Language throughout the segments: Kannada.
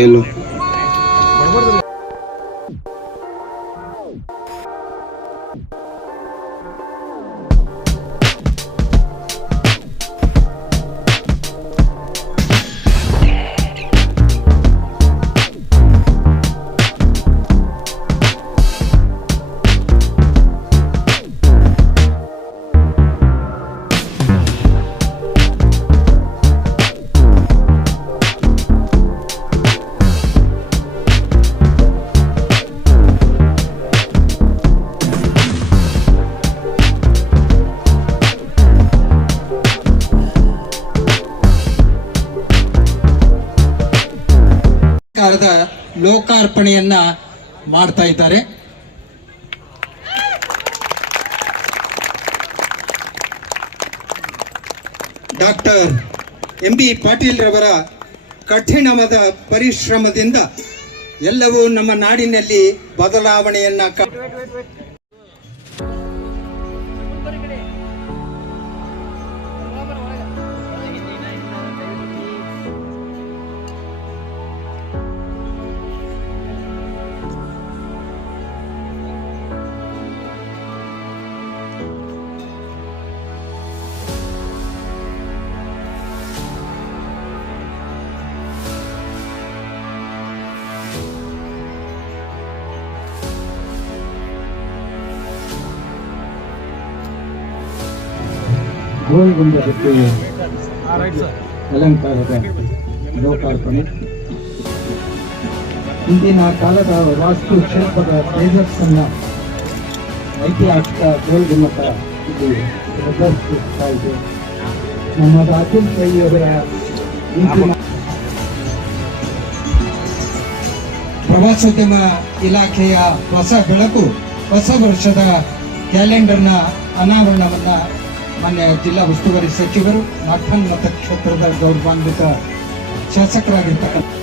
ಎಲ್ಲೋ ಲೋಕಾರ್ಪಣೆಯನ್ನ ಮಾಡ್ತಾ ಇದ್ದಾರೆ. ಡಾಕ್ಟರ್ ಎಂ ಬಿ ಪಾಟೀಲ್ ರವರ ಕಠಿಣವಾದ ಪರಿಶ್ರಮದಿಂದ ಎಲ್ಲವೂ ನಮ್ಮ ನಾಡಿನಲ್ಲಿ ಬದಲಾವಣೆಯನ್ನ ಕ- ಗೋಲ್ಗುಂಬದಕ್ಕೆ ಅಲಂಕಾರದ ಲೋಕಾರ್ಪಣೆ. ಇಂದಿನ ಕಾಲದ ವಾಸ್ತುಶಿಲ್ಪದ ತೇಜಸ್ಸನ್ನ ಐತಿಹಾಸಿಕ ಗೋಲ್ಗುಮ್ಮಟ ಇದು ಪ್ರದರ್ಶಿಸ್ತಾ ಇದೆ. ನಮ್ಮ ರಾಜೀವ್ ಅವರ ಇಂದಿನ ಪ್ರವಾಸೋದ್ಯಮ ಇಲಾಖೆಯ ಹೊಸ ಬೆಳಕು ಹೊಸ ವರ್ಷದ ಕ್ಯಾಲೆಂಡರ್ನ ಅನಾವರಣವನ್ನ ಮಾನ್ಯ ಜಿಲ್ಲಾ ಉಸ್ತುವಾರಿ ಸಚಿವರು ನಾಗಠಾಣ್ ಮತಕ್ಷೇತ್ರದ ಗೌರವಾನ್ವಿತ ಶಾಸಕರಾಗಿರ್ತಕ್ಕಂಥ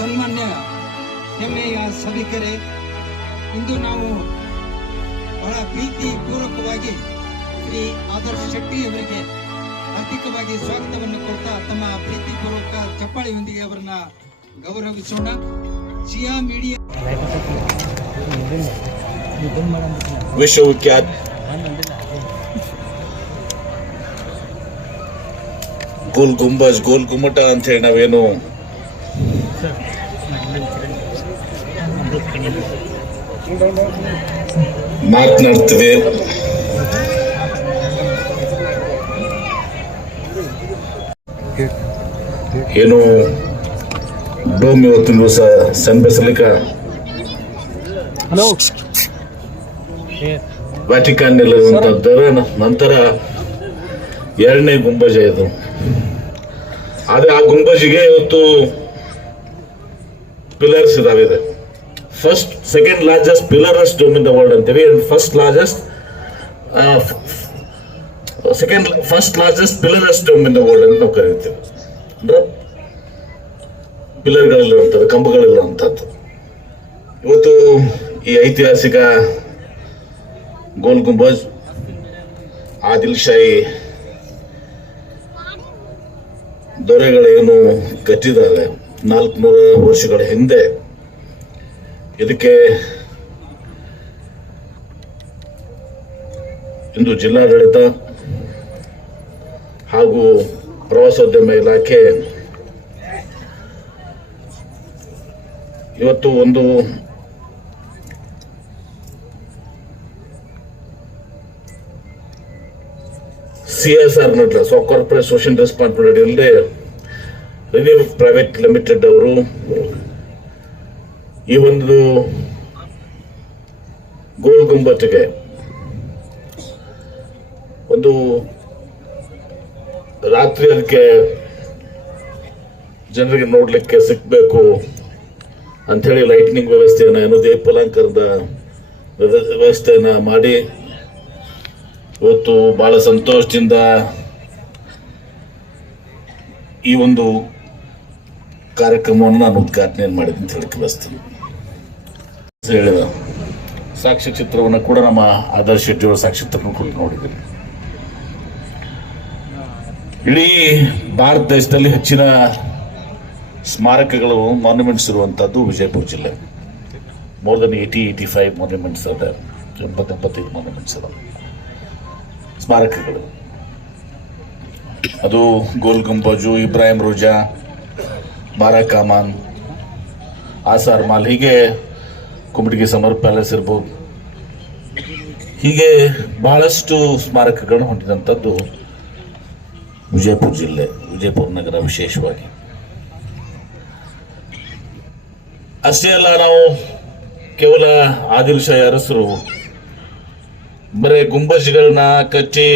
ಸನ್ಮಾನ್ಯ ಹೆಮ್ಮೆಯ ಸಭಿಕರೇ, ಇಂದು ನಾವು ಬಹಳ ಪ್ರೀತಿ ಪೂರ್ವಕವಾಗಿ ಶ್ರೀ ಆದರ್ಶ್ ಶೆಟ್ಟಿ ಅವರಿಗೆ ಆರ್ಥಿಕವಾಗಿ ಸ್ವಾಗತವನ್ನು ಕೊಡ್ತಾ ತಮ್ಮ ಪ್ರೀತಿ ಪೂರ್ವಕ ಚಪ್ಪಾಳಿಯೊಂದಿಗೆ ಅವರನ್ನ ಗೌರವಿಸೋಣ. ಜಿಯಾ ಮೀಡಿಯಾ ವಿಶ್ವವಿಖ್ಯಾತ. ಗೋಲ್ ಗುಂಬಜ್, ಗೋಲ್ ಗುಮ್ಮಟ ಅಂತ ಹೇಳಿ ನಾವೇನು ಮಾತನಾಡ್ತದೆ ಏನು ಡೋಮ್ ಇವತ್ತಿನ ದಿವಸ ಸನ್ಬೆಸಲಿಕ ವ್ಯಾಟಿಕನ್ ಇರುವಂತದ್ದರ ನಂತರ ಎರಡನೇ ಗುಂಬಜ ಇದು. ಆದ್ರೆ ಆ ಗುಂಬಜಿಗೆ ಇವತ್ತು ಪಿಲ್ಲರ್ಸ್ ಇದಾವೆ ಇದೆ. First second largest pillarless dome in the world ಅಂತೀವಿ first largest second first largest pillarless dome in the world ಅಂತ ನಾವು ಕರಿತೀವಿ. ಅಂದ್ರೆ ಪಿಲ್ಲರ್ಗಳಿರುವಂಥದ್ದು ಕಂಬಗಳಿರುವಂಥದ್ದು ಇವತ್ತು ಈ ಐತಿಹಾಸಿಕ ಗೋಲ್ ಗುಂಬಜ್, ಆದಿಲ್ ಶಾಹಿ ದೊರೆಗಳೇನು ಕಟ್ಟಿದ್ದಾರೆ ನಾಲ್ಕುನೂರು ವರ್ಷಗಳ ಹಿಂದೆ ಇದಕ್ಕೆ ಇಂದು ಜಿಲ್ಲಾಡಳಿತ ಹಾಗೂ ಪ್ರವಾಸೋದ್ಯಮ ಇಲಾಖೆ ಇವತ್ತು ಒಂದು ಸಿ ಎಸ್ ಆರ್ ನಡ್ಲ ಸೊ ಕಾರ್ಪೊರೇಟ್ ಸೋಷಿಯಲ್ ರೆಸ್ಪಾನ್ಸಿಬಿಲಿಟಿ ಇಲ್ಲದೆ ರಿನ್ಯೂ ಪ್ರೈವೇಟ್ ಲಿಮಿಟೆಡ್ ಅವರು ಈ ಒಂದು ಗೋಲ್ ಗುಂಬತ್ಗೆ ಒಂದು ರಾತ್ರಿ ಅದಕ್ಕೆ ಜನರಿಗೆ ನೋಡಲಿಕ್ಕೆ ಸಿಕ್ಕಬೇಕು ಅಂಥೇಳಿ ಲೈಟ್ನಿಂಗ್ ವ್ಯವಸ್ಥೆಯನ್ನು ಏನು ದೇಪಲಾಂಕರದ ವ್ಯವ- ವ್ಯವಸ್ಥೆಯನ್ನ ಮಾಡಿ ಇವತ್ತು ಬಹಳ ಸಂತೋಷದಿಂದ ಈ ಒಂದು ಕಾರ್ಯಕ್ರಮವನ್ನು ನಾನು ಉದ್ಘಾಟನೆ ಮಾಡಿದ್ದೀನಿ ಅಂತ ಹೇಳಕ್ಕೆ ಬಯಸ್ತೀನಿ ಹೇಳಿದ ಸಾಕ್ಷ್ಯ ಚಿತ್ರವನ್ನು ಕೂಡ ನಮ್ಮ ಆದರ್ಶ ಶೆಟ್ಟಿಯವರ ಸಾಕ್ಷ್ಯ ಕೂಡ ನೋಡಿದ್ದೀನಿ ಇಡೀ ಭಾರತ ದೇಶದಲ್ಲಿ ಹೆಚ್ಚಿನ ಸ್ಮಾರಕಗಳು ಮಾನ್ಯುಮೆಂಟ್ಸ್ ಇರುವಂಥದ್ದು ವಿಜಯಪುರ ಜಿಲ್ಲೆ. More than eighty eighty five monuments ಅದ ಎಂಬತ್ತೆಂಬತ್ತೈದು ಮಾನ್ಯುಮೆಂಟ್ಸ್ ಅದ ಸ್ಮಾರಕಗಳು. ಅದು ಗೋಲ್ ಗುಂಬಾಜು, ಇಬ್ರಾಹಿಂ ರೋಜಾ ಬಾರಾ ಕಾಮಾನ್ ಆಸಾರ್ ಮಾಲ್, ಹೀಗೆ ಕುಮಟಿಗೆ ಸಮರ್ ಪ್ಯಾಲೇಸ್ ಇರ್ಬೋದು. ಹೀಗೆ ಬಹಳಷ್ಟು ಸ್ಮಾರಕಗಳನ್ನು ಹೊಂದಿದಂಥದ್ದು ವಿಜಯಪುರ ಜಿಲ್ಲೆ, ವಿಜಯಪುರ ನಗರ ವಿಶೇಷವಾಗಿ. ಅಷ್ಟೇ ಅಲ್ಲ, ನಾವು ಕೇವಲ ಆದಿಲ್ ಶಾಹಿ ಅರಸರು, ಬರೇ ಗುಂಬಜ್ಗಳನ್ನ ಕಟ್ಟಿ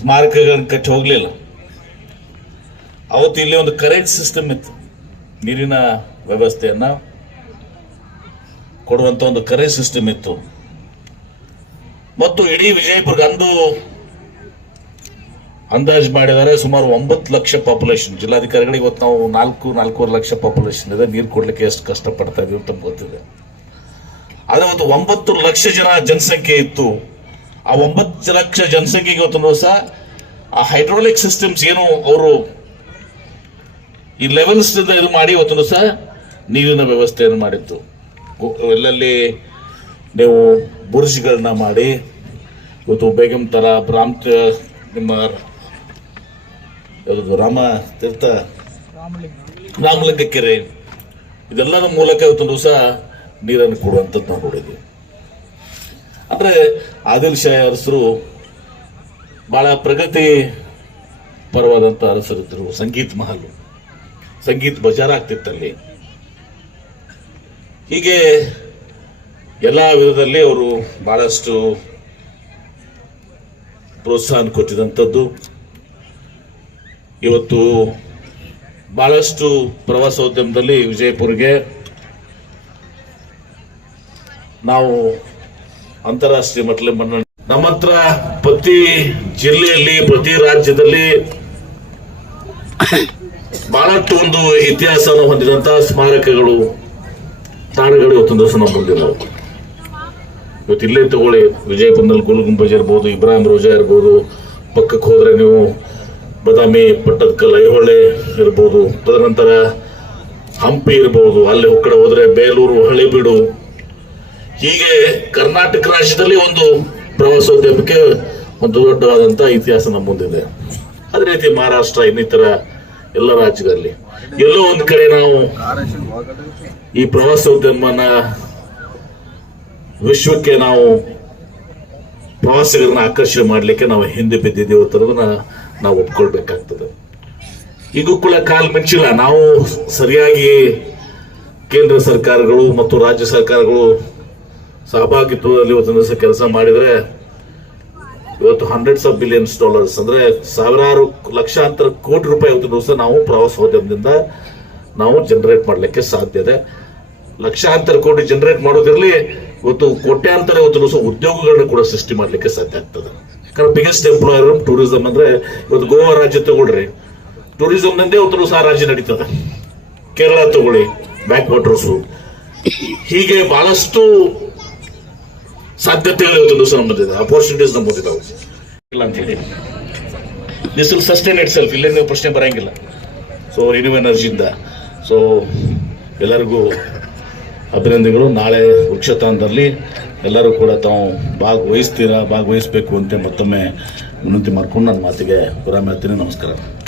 ಸ್ಮಾರಕಗಳನ್ನ ಕಟ್ಟಿ ಹೋಗಲಿಲ್ಲ. ಅವತ್ತು ಇಲ್ಲಿ ಒಂದು ಕರೆಂಟ್ ಸಿಸ್ಟಮ್ ಇತ್ತು. ನೀರಿನ ವ್ಯವಸ್ಥೆಯನ್ನ ಕೊಡುವಂತ ಒಂದು ಕರೆ ಸಿಸ್ಟಮ್ ಇತ್ತು. ಮತ್ತು ಇಡೀ ವಿಜಯಪುರ ಅಂದು ಅಂದಾಜು ಮಾಡಿದರೆ ಸುಮಾರು ಒಂಬತ್ತು ಲಕ್ಷ ಪಾಪ್ಯುಲೇಷನ್ ಜಿಲ್ಲಾಧಿಕಾರಿಗಳಿಗೆ ಇವತ್ತು ನಾವು ನಾಲ್ಕು, ನಾಲ್ಕೂವರೆ ಲಕ್ಷ ಪಾಪ್ಯುಲೇಷನ್ ಇದೆ. ನೀರು ಕೊಡಲಿಕ್ಕೆ ಎಷ್ಟು ಕಷ್ಟಪಡ್ತಾ ಇದೀವಿ ಅಂತ ಗೊತ್ತಿದೆ. ಆದರೆ ಇವತ್ತು ಒಂಬತ್ತು ಲಕ್ಷ ಜನ ಜನಸಂಖ್ಯೆ ಇತ್ತು. ಆ ಒಂಬತ್ತು ಲಕ್ಷ ಜನಸಂಖ್ಯೆಗೆ ಇವತ್ತು ಸಹ ಆ ಹೈಡ್ರೋಲಿಕ್ ಸಿಸ್ಟಮ್ಸ್ ಏನು ಅವರು ಈ ಲೆವೆಲ್ಸ್ ಇದು ಮಾಡಿ ಇವತ್ತು ಸಹ ನೀರಿನ ವ್ಯವಸ್ಥೆಯನ್ನು ಮಾಡಿತ್ತು ಎಲ್ಲೆಲ್ಲಿ ನೀವು ಬುರ್ಜ್ಗಳನ್ನ ಮಾಡಿ ಇವತ್ತು ಬೇಗಂ ಥರ ರಾಮ್ ತ- ನಿಮ್ಮ ಯಾವುದು ರಾಮ ತೀರ್ಥ? ರಾಮಲಿಂಗ ಕೆರೆ ಇದೆಲ್ಲದ ಮೂಲಕ ಇವತ್ತೊಂದು ದಿವಸ ನೀರನ್ನು ಕೊಡುವಂಥದ್ದು ನಾವು ನೋಡಿದ್ವಿ. ಅಂದ್ರೆ ಆದಿಲ್ ಶಾಹಿ ಅರಸರು ಬಹಳ ಪ್ರಗತಿ ಪರವಾದಂಥ ಅರಸರಿದ್ದರು ಸಂಗೀತ ಮಹಲ್. ಸಂಗೀತ ಬಜಾರ್ ಆಗ್ತಿತ್ತಲ್ಲಿ. ಹೀಗೆ ಎಲ್ಲ ವಿಧದಲ್ಲಿ ಅವರು ಬಹಳಷ್ಟು ಪ್ರೋತ್ಸಾಹ ಕೊಟ್ಟಿದಂಥದ್ದು. ಇವತ್ತು ಬಹಳಷ್ಟು ಪ್ರವಾಸೋದ್ಯಮದಲ್ಲಿ ವಿಜಯಪುರ್ಗೆ ನಾವು ಅಂತಾರಾಷ್ಟ್ರೀಯ ಮಟ್ಟದಲ್ಲಿ ಮನ್ನಣೆ ನಮ್ಮ ಹತ್ರ ಪ್ರತಿ ಜಿಲ್ಲೆಯಲ್ಲಿ, ಪ್ರತಿ ರಾಜ್ಯದಲ್ಲಿ ಬಹಳಷ್ಟು ಒಂದು ಇತಿಹಾಸವನ್ನು ಹೊಂದಿದಂತಹ ಸ್ಮಾರಕಗಳು ತಾಣಗಳು ಇವತ್ತೊಂದು ದಿವಸ ನಮ್ಮ ಮುಂದಿದ್ದಾವೆ ಇವತ್ತು ಇಲ್ಲೇ ತಗೊಳ್ಳಿ. ವಿಜಯಪುರದಲ್ಲಿ ಗೋಲ್ ಗುಂಬಜ್ ಇರ್ಬೋದು, ಇಬ್ರಾಹಿಂ ರೋಜಾ ಇರ್ಬೋದು, ಪಕ್ಕಕ್ಕೆ ಹೋದರೆ ನೀವು ಬದಾಮಿ ಪಟ್ಟದಕಲ್ ಐಹೊಳೆ ಇರ್ಬೋದು. ತದನಂತರ ಹಂಪಿ ಇರ್ಬೋದು. ಅಲ್ಲಿ ಕಡೆ ಹೋದರೆ ಬೇಲೂರು, ಹಳೆಬೀಡು. ಹೀಗೆ ಕರ್ನಾಟಕ ರಾಜ್ಯದಲ್ಲಿ ಒಂದು ಪ್ರವಾಸೋದ್ಯಮಕ್ಕೆ ಒಂದು ದೊಡ್ಡವಾದಂಥ ಇತಿಹಾಸ ನಮ್ಮ ಮುಂದಿದೆ. ಅದೇ ರೀತಿ ಮಹಾರಾಷ್ಟ್ರ, ಇನ್ನಿತರ ಎಲ್ಲ ರಾಜ್ಯಗಳಲ್ಲಿ. ಎಲ್ಲೋ ಒಂದು ಕಡೆ ನಾವು ಈ ಪ್ರವಾಸೋದ್ಯಮನ ವಿಶ್ವಕ್ಕೆ ನಾವು ಪ್ರವಾಸಿಗರನ್ನ ಆಕರ್ಷಣೆ ಮಾಡಲಿಕ್ಕೆ ನಾವು ಹಿಂದೆ ಬಿದ್ದಿದ್ದೇವೆ ಅನ್ನೋದನ್ನ ನಾವು ಒಪ್ಕೊಳ್ಬೇಕಾಗ್ತದೆ. ಈಗೂ ಕೂಡ ಕಾಲ್ ಮಿಂಚಿಲ್ಲ. ನಾವು ಸರಿಯಾಗಿ ಕೇಂದ್ರ ಸರ್ಕಾರಗಳು ಮತ್ತು ರಾಜ್ಯ ಸರ್ಕಾರಗಳು ಸಹಭಾಗಿತ್ವದಲ್ಲಿ ಇವತ್ತಿನ ದಿವಸ ಕೆಲಸ ಮಾಡಿದರೆ ಇವತ್ತು ಹಂಡ್ರೆಡ್ಸ್ ಆಫ್ ಬಿಲಿಯನ್ಸ್ ಡಾಲರ್ಸ್ ಅಂದರೆ ಸಾವಿರಾರು ಲಕ್ಷಾಂತರ ಕೋಟಿ ರೂಪಾಯಿ ಇವತ್ತಿನ ದಿವಸ ನಾವು ಪ್ರವಾಸೋದ್ಯಮದಿಂದ ನಾವು ಜನರೇಟ್ ಮಾಡಲಿಕ್ಕೆ ಸಾಧ್ಯ ಇದೆ. ಲಕ್ಷಾಂತರ ಕೋಟಿ ಜನರೇಟ್ ಮಾಡೋದಿರಲಿ, ಇವತ್ತು ಕೋಟ್ಯಾಂತರ ಇವತ್ತು ಉದ್ಯೋಗಗಳನ್ನ ಕೂಡ ಸೃಷ್ಟಿ ಮಾಡಲಿಕ್ಕೆ ಸಾಧ್ಯ ಆಗ್ತದೆ. ಯಾಕಂದ್ರೆ ಬಿಗ್ಗೆಸ್ಟ್ ಎಂಪ್ಲಾಯರ್ ಟೂರಿಸಂ ಅಂದ್ರೆ ಇವತ್ತು ಗೋವಾ ರಾಜ್ಯ ತಗೊಳ್ರಿ. ಟೂರಿಸಂ ನಂದೇ ಇವತ್ತು ಸಹ ರಾಜ್ಯ ನಡೀತದೆ. ಕೇರಳ ತಗೊಳ್ಳಿ, ಬ್ಯಾಕ್ ವಾಟರ್ಸು ಹೀಗೆ ಬಹಳಷ್ಟು ಸಾಧ್ಯತೆಗಳು ಇವತ್ತು ಸಹ ನಮ್ಮದಿದೆ ಅಪರ್ಚುನಿಟೀಸ್ ನಮ್ಮದಿದ್ದಾವೆ ಇಲ್ಲ ಅಂತ ಹೇಳಿ. This will sustain itself ಇಲ್ಲೇ ನೀವು ಪ್ರಶ್ನೆ ಬರೋಂಗಿಲ್ಲ. ಸೊ ರಿನ್ಯೂ ಎನರ್ಜಿಯಿಂದ ಸೊ ಎಲ್ಲರಿಗೂ ಅಭಿನಂದನೆಗಳು. ನಾಳೆ ವೃಕ್ಷತಾನದಲ್ಲಿ ಎಲ್ಲರೂ ಕೂಡ ತಾವು ಭಾಗವಹಿಸ್ತೀರಾ, ಭಾಗವಹಿಸಬೇಕು ಅಂತ ಮತ್ತೊಮ್ಮೆ ವಿನಂತಿ ಮಾಡ್ಕೊಂಡು ನನ್ನ ಮಾತಿಗೆ ವಿರಾಮ ಹೇಳ್ತೀನಿ. ನಮಸ್ಕಾರ.